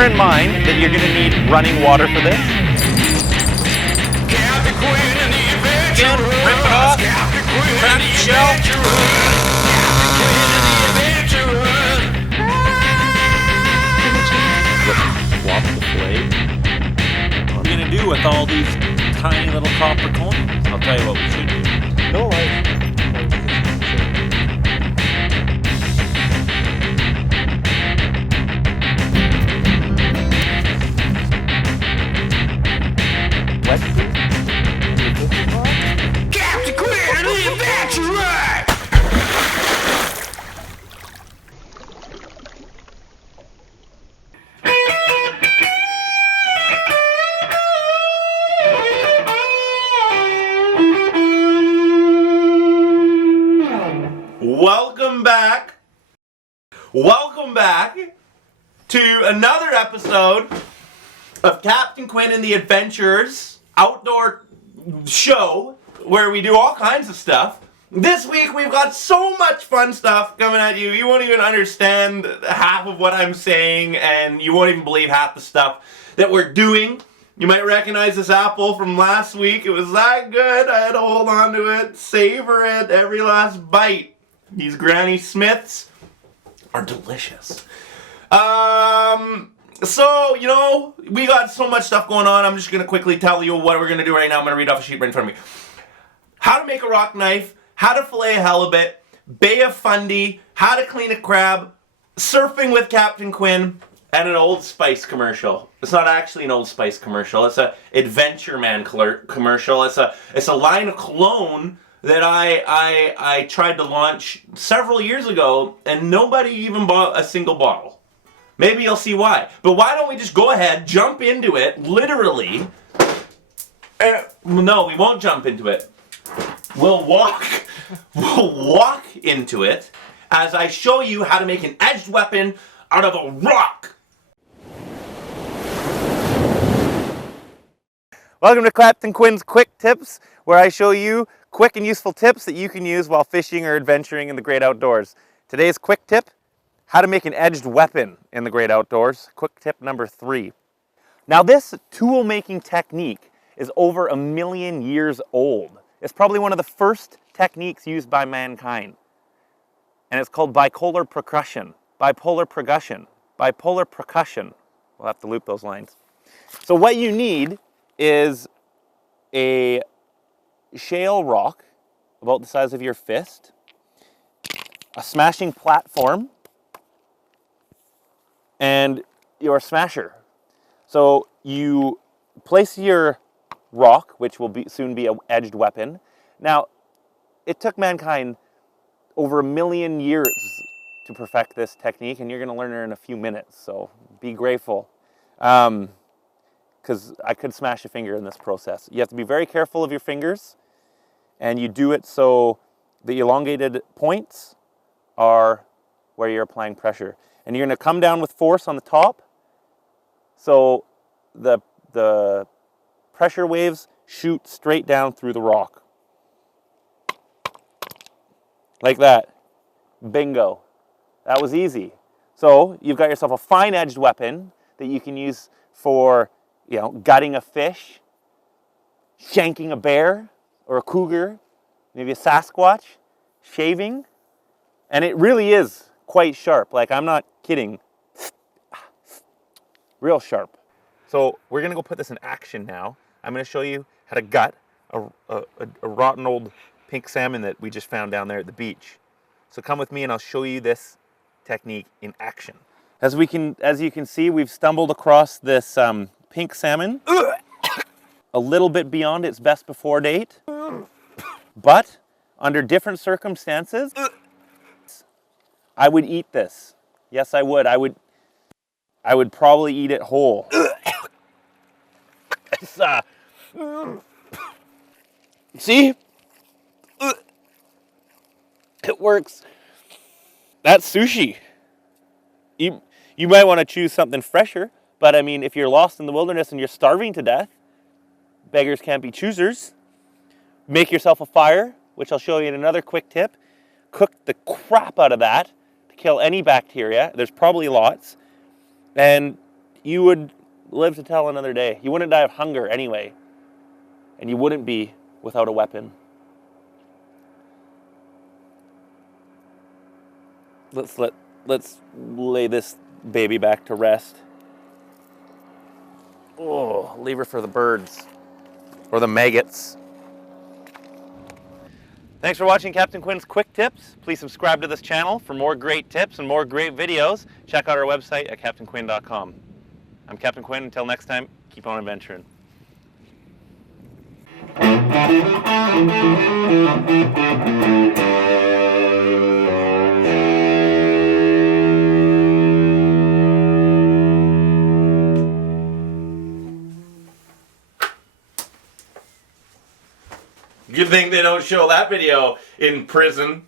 Bear in mind that you're going to need running water for this. Again, rip it off, crack the shell. Swap the blade. What are we going to do with all these tiny little copper coins? I'll tell you what we should do. No, Captain Quinn and the Adventurer! Welcome back to another episode of Captain Quinn and the Adventurers outdoor show where we do all kinds of stuff. This week we've got so much fun stuff coming at you. You won't even understand half of what I'm saying, and you won't even believe half the stuff that we're doing. You might recognize this apple from last week. It was that good. I had to hold on to it, savor it, every last bite. These Granny Smiths are delicious. So, you know, we got so much stuff going on. I'm just going to quickly tell you what we're going to do right now. I'm going to read off a sheet right in front of me. How to make a rock knife, how to fillet a halibut, bay a Fundy, how to clean a crab, surfing with Captain Quinn, and an Old Spice commercial. It's not actually an Old Spice commercial. It's a Adventure Man commercial. It's a line of cologne that I tried to launch several years ago, and nobody even bought a single bottle. Maybe you'll see why. But why don't we just go ahead, jump into it, literally. No, we won't jump into it. We'll walk into it as I show you how to make an edged weapon out of a rock. Welcome to Captain Quinn's Quick Tips, where I show you quick and useful tips that you can use while fishing or adventuring in the great outdoors. Today's quick tip: how to make an edged weapon in the great outdoors. Quick tip number 3. Now this tool making technique is over 1 million years old. It's probably one of the first techniques used by mankind. And it's called bipolar percussion. Bipolar percussion. Bipolar percussion. We'll have to loop those lines. So what you need is a shale rock about the size of your fist, a smashing platform, and your smasher. So you place your rock, which will soon be an edged weapon. Now, it took mankind over 1 million years to perfect this technique, and you're going to learn it in a few minutes, so be grateful. Because I could smash a finger in this process. You have to be very careful of your fingers, and you do it so the elongated points are where you're applying pressure. And you're going to come down with force on the top, so the pressure waves shoot straight down through the rock. Like that. Bingo. That was easy. So you've got yourself a fine edged weapon that you can use for, you know, gutting a fish, shanking a bear or a cougar, maybe a Sasquatch, shaving. And it really is quite sharp. Like, I'm not kidding. Real sharp. So we're going to go put this in action now. I'm going to show you how to gut a rotten old pink salmon that we just found down there at the beach. So come with me and I'll show you this technique in action. As you can see, we've stumbled across this pink salmon a little bit beyond its best before date, but under different circumstances, I would eat this. Yes, I would. I would probably eat it whole. See? It works. That's sushi. You might want to choose something fresher, but I mean, if you're lost in the wilderness and you're starving to death, beggars can't be choosers. Make yourself a fire, which I'll show you in another quick tip. Cook the crap out of that to kill any bacteria. There's probably lots. And you would live to tell another day. You wouldn't die of hunger anyway. And you wouldn't be without a weapon. Let's lay this baby back to rest. Oh, leave her for the birds. Or the maggots. Thanks for watching Captain Quinn's Quick Tips. Please subscribe to this channel for more great tips and more great videos. Check out our website at CaptainQuinn.com. I'm Captain Quinn. Until next time, keep on adventuring. Good thing they don't show that video in prison.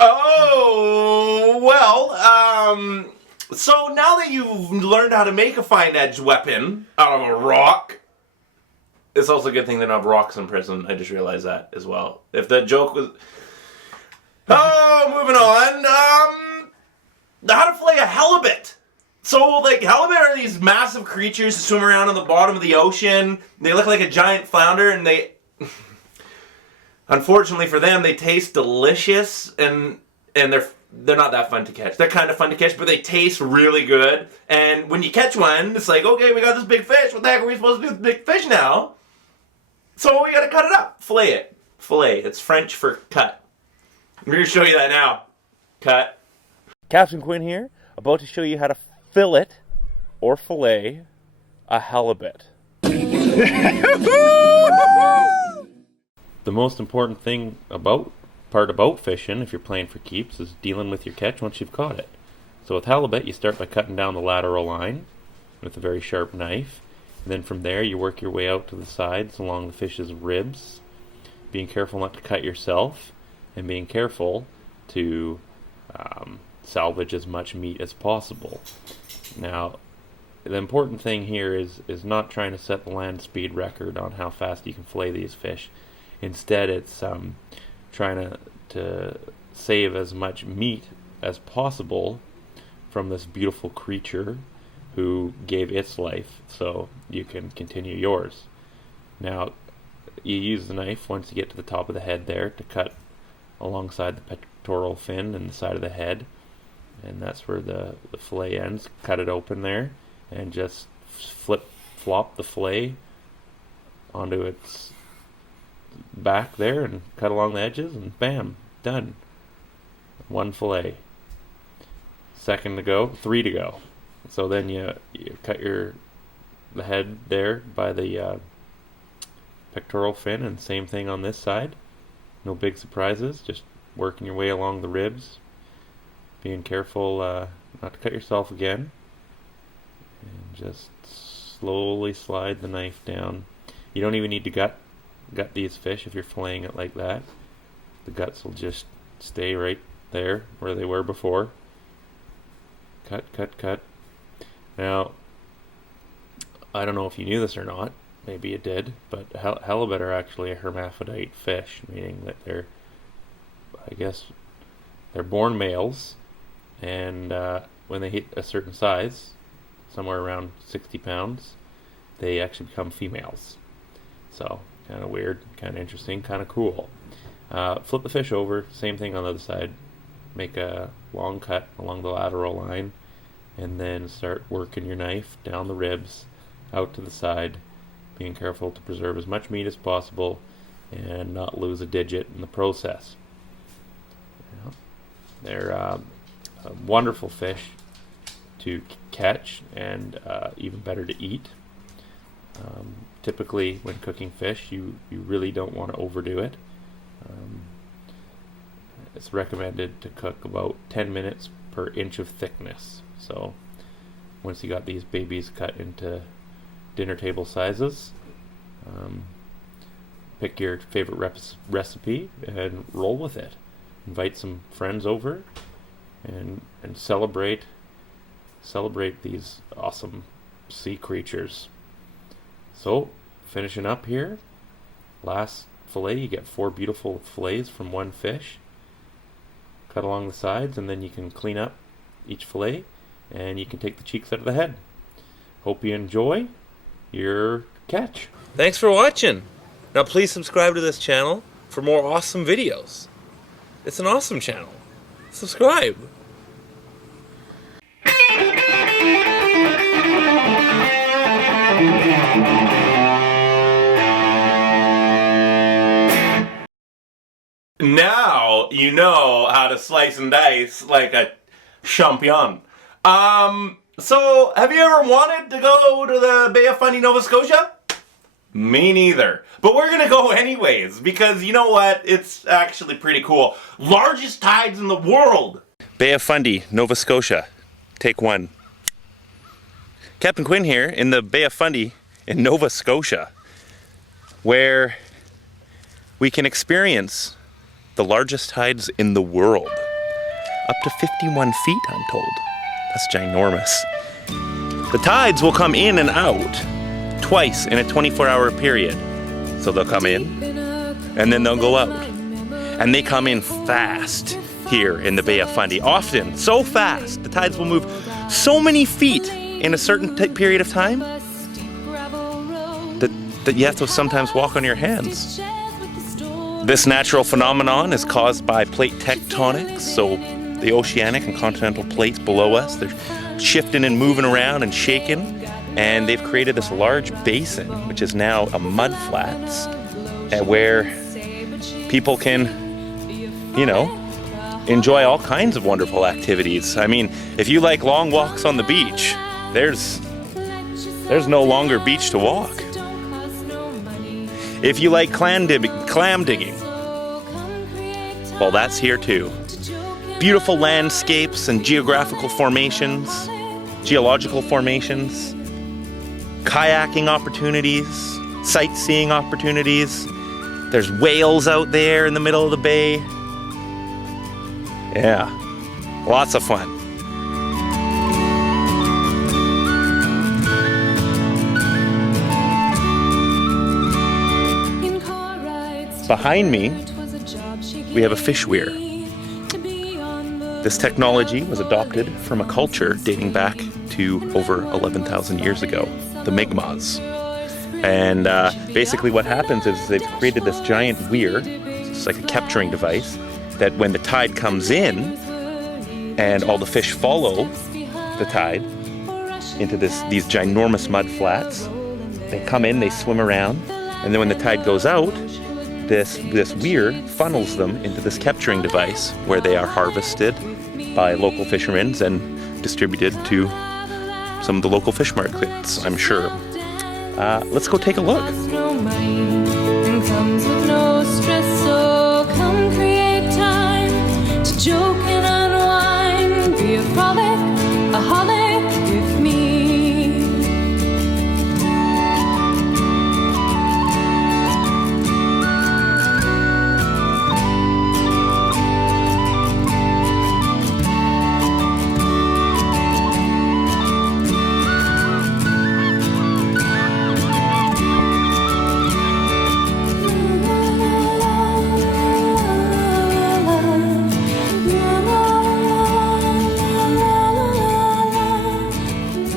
Oh, well, so now that you've learned how to make a fine-edged weapon out of a rock, it's also a good thing they don't have rocks in prison. I just realized that as well. If that joke was... Oh, moving on. How to flay a halibut. So, like, halibut are these massive creatures that swim around on the bottom of the ocean. They look like a giant flounder, and they... Unfortunately for them, they taste delicious, and they're not that fun to catch. They're kind of fun to catch, but they taste really good. And when you catch one, it's like, okay, we got this big fish. What the heck are we supposed to do with this big fish now? So we gotta cut it up. Fillet it. Fillet. It's French for cut. I'm gonna show you that now. Cut. Captain Quinn here, about to show you how to fillet or fillet a halibut. The most important thing about fishing, if you're playing for keeps, is dealing with your catch once you've caught it. So with halibut, you start by cutting down the lateral line with a very sharp knife. And then from there, you work your way out to the sides along the fish's ribs, being careful not to cut yourself, and being careful to salvage as much meat as possible. Now, the important thing here is not trying to set the land speed record on how fast you can fillet these fish. Instead, it's trying to save as much meat as possible from this beautiful creature who gave its life so you can continue yours. Now, you use the knife once you get to the top of the head there to cut alongside the pectoral fin and the side of the head, and that's where the fillet ends. Cut it open there and just flop the fillet onto its back there and cut along the edges, and bam, done. One fillet. Second to go, 3 to go. So then you cut the head there by the pectoral fin, and same thing on this side. No big surprises, just working your way along the ribs, being careful not to cut yourself again, and just slowly slide the knife down. You don't even need to gut these fish if you're filleting it like that. The guts will just stay right there where they were before. Cut, cut, cut. Now, I don't know if you knew this or not, maybe you did, but halibut are actually a hermaphrodite fish, meaning that they're born males, and when they hit a certain size, somewhere around 60 pounds, they actually become females. So, kind of weird, kind of interesting, kind of cool. Flip the fish over, same thing on the other side. Make a long cut along the lateral line, and then start working your knife down the ribs, out to the side, being careful to preserve as much meat as possible and not lose a digit in the process. They're a wonderful fish to catch, and even better to eat. Typically, when cooking fish, you really don't want to overdo it. It's recommended to cook about 10 minutes per inch of thickness. So once you got these babies cut into dinner table sizes, pick your favorite recipe and roll with it. Invite some friends over and celebrate these awesome sea creatures. So, finishing up here, last fillet, you get 4 beautiful fillets from one fish. Cut along the sides, and then you can clean up each fillet and you can take the cheeks out of the head. Hope you enjoy your catch. Thanks for watching. Now please subscribe to this channel for more awesome videos. It's an awesome channel. Subscribe. Now you know how to slice and dice like a champion. So have you ever wanted to go to the Bay of Fundy, Nova Scotia? Me neither. But we're gonna go anyways, because you know what? It's actually pretty cool. Largest tides in the world. Bay of Fundy, Nova Scotia. Take one. Captain Quinn here in the Bay of Fundy in Nova Scotia, where we can experience the largest tides in the world. Up to 51 feet, I'm told. That's ginormous. The tides will come in and out twice in a 24-hour period. So they'll come in, and then they'll go out. And they come in fast here in the Bay of Fundy. Often, so fast, the tides will move so many feet in a certain period of time that you have to sometimes walk on your hands. This natural phenomenon is caused by plate tectonics, so the oceanic and continental plates below us, they're shifting and moving around and shaking, and they've created this large basin, which is now a mud flats, where people can, you know, enjoy all kinds of wonderful activities. I mean, if you like long walks on the beach, there's no longer beach to walk. If you like clam digging, well, that's here too. Beautiful landscapes and geological formations, kayaking opportunities, sightseeing opportunities. There's whales out there in the middle of the bay. Yeah, lots of fun. Behind me, we have a fish weir. This technology was adopted from a culture dating back to over 11,000 years ago, the Mi'kmaq. And basically what happens is they've created this giant weir, it's like a capturing device, that when the tide comes in and all the fish follow the tide into these ginormous mud flats, they come in, they swim around, and then when the tide goes out, this weir funnels them into this capturing device where they are harvested by local fishermen and distributed to some of the local fish markets, I'm sure. Let's go take a look. Joke and unwind, be a frolic, a holic with me.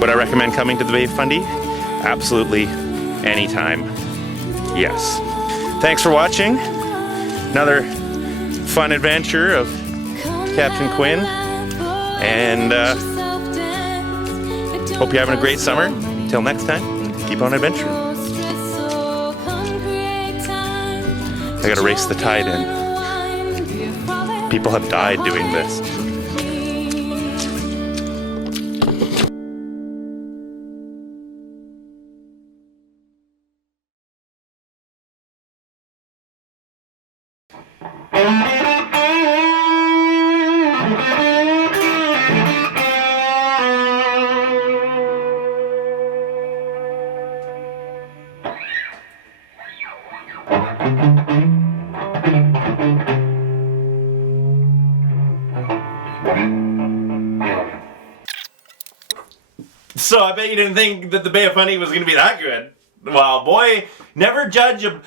Would I recommend coming to the Bay of Fundy? Absolutely, anytime. Yes. Thanks for watching. Another fun adventure of Captain Quinn. And hope you're having a great summer. Till next time, keep on adventuring. I gotta race the tide in. People have died doing this. So I bet you didn't think that the Bay of Fundy was going to be that good. Well, boy, never judge a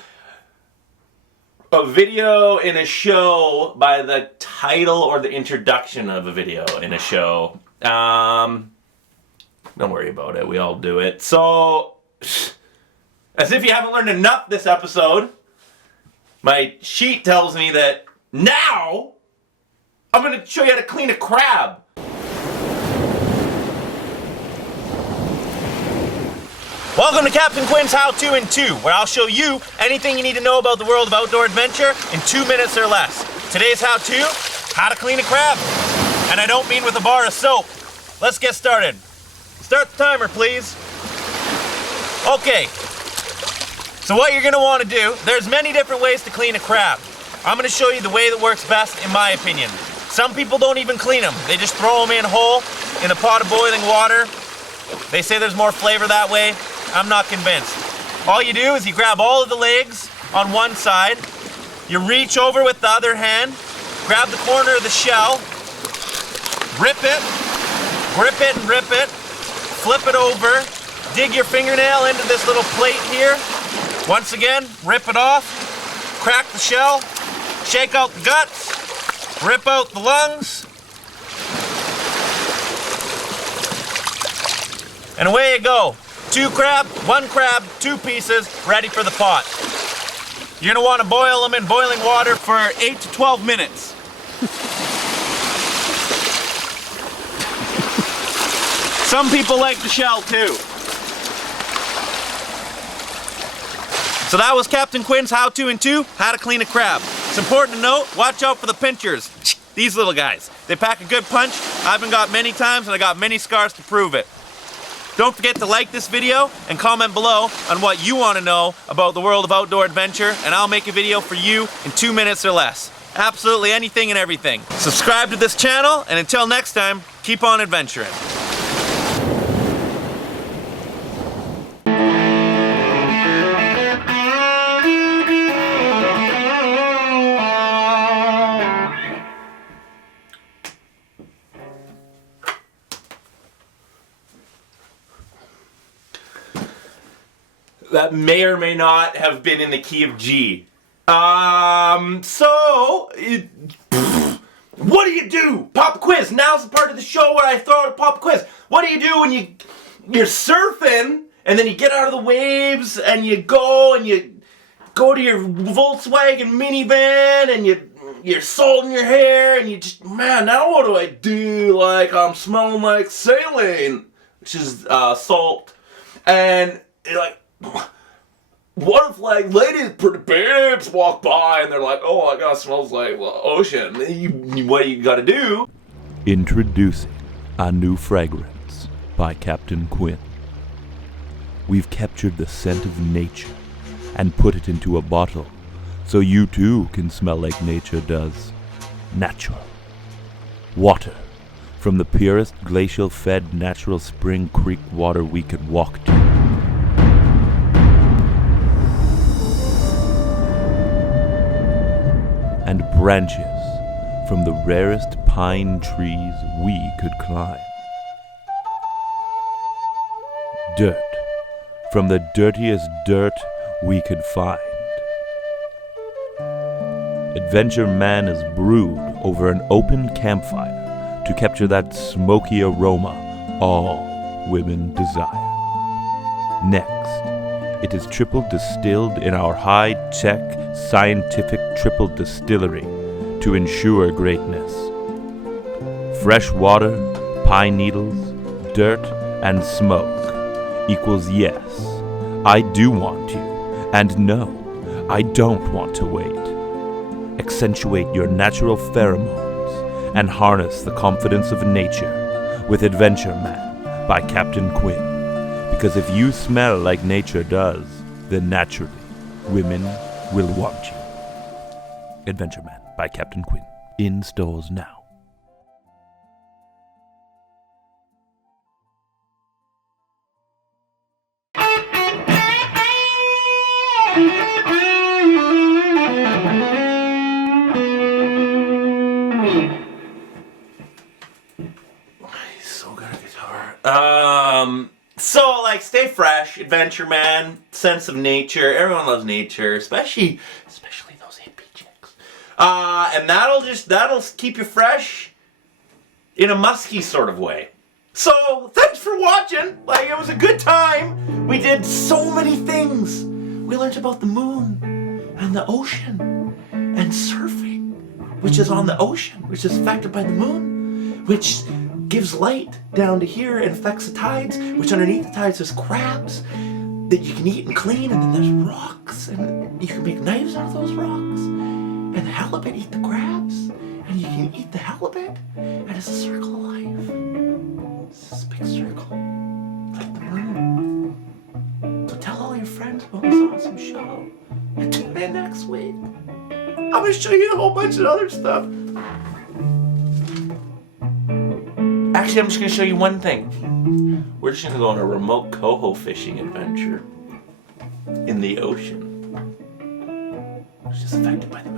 video in a show by the title or the introduction of a video in a show. Don't worry about it. We all do it. So, as if you haven't learned enough this episode, my sheet tells me that now I'm going to show you how to clean a crab. Welcome to Captain Quinn's How To in 2, where I'll show you anything you need to know about the world of outdoor adventure in 2 minutes or less. Today's how to clean a crab. And I don't mean with a bar of soap. Let's get started. Start the timer, please. Okay. So what you're gonna wanna do, there's many different ways to clean a crab. I'm gonna show you the way that works best in my opinion. Some people don't even clean them. They just throw them in whole in a pot of boiling water. They say there's more flavor that way. I'm not convinced. All you do is you grab all of the legs on one side, you reach over with the other hand, grab the corner of the shell, rip it, grip it and rip it, flip it over, dig your fingernail into this little plate here. Once again, rip it off, crack the shell, shake out the guts, rip out the lungs, and away you go. 2 crab, 1 crab, 2 pieces, ready for the pot. You're gonna wanna boil them in boiling water for 8 to 12 minutes. Some people like the shell too. So that was Captain Quinn's How To in 2, how to clean a crab. It's important to note, watch out for the pinchers. These little guys. They pack a good punch. I've been got many times and I got many scars to prove it. Don't forget to like this video and comment below on what you want to know about the world of outdoor adventure, and I'll make a video for you in 2 minutes or less. Absolutely anything and everything. Subscribe to this channel, and until next time, keep on adventuring. That may or may not have been in the key of G. What do you do? Pop quiz. Now's the part of the show where I throw out a pop quiz. What do you do when you're surfing and then you get out of the waves and you go to your Volkswagen minivan and you're salting your hair and you just, man, now what do I do? Like, I'm smelling like saline, which is salt, and you're like, what if, like, ladies, pretty babes walk by and they're like, oh my god, it smells like ocean. What do you gotta do? Introducing a new fragrance by Captain Quinn. We've captured the scent of nature and put it into a bottle so you too can smell like nature does. Natural. Water from the purest glacial-fed natural spring creek water we could walk to. And branches from the rarest pine trees we could climb. Dirt from the dirtiest dirt we could find. Adventure Man is brewed over an open campfire to capture that smoky aroma all women desire. Next, it is triple distilled in our high-tech, scientific triple distillery to ensure greatness. Fresh water, pine needles, dirt, and smoke equals yes, I do want you, and no, I don't want to wait. Accentuate your natural pheromones and harness the confidence of nature with Adventure Man by Captain Quinn. Because if you smell like nature does, then naturally, women will want you. Adventure Man by Captain Quinn. In stores now. So good at guitar. So, like, stay fresh, Adventure Man, sense of nature. Everyone loves nature, especially those hippie chicks. And that'll keep you fresh in a musky sort of way. So, thanks for watching. Like, it was a good time. We did so many things. We learned about the moon and the ocean and surfing, which is on the ocean, which is affected by the moon, which gives light down to here and affects the tides, which underneath the tides there's crabs that you can eat and clean, and then there's rocks, and you can make knives out of those rocks. And the halibut eat the crabs, and you can eat the halibut, and it's a circle of life. It's this big circle, like the moon. So tell all your friends about this awesome show, and tune in next week. I'm gonna show you a whole bunch of other stuff. Actually, I'm just gonna show you one thing. We're just gonna go on a remote coho fishing adventure in the ocean, which is affected by the moon.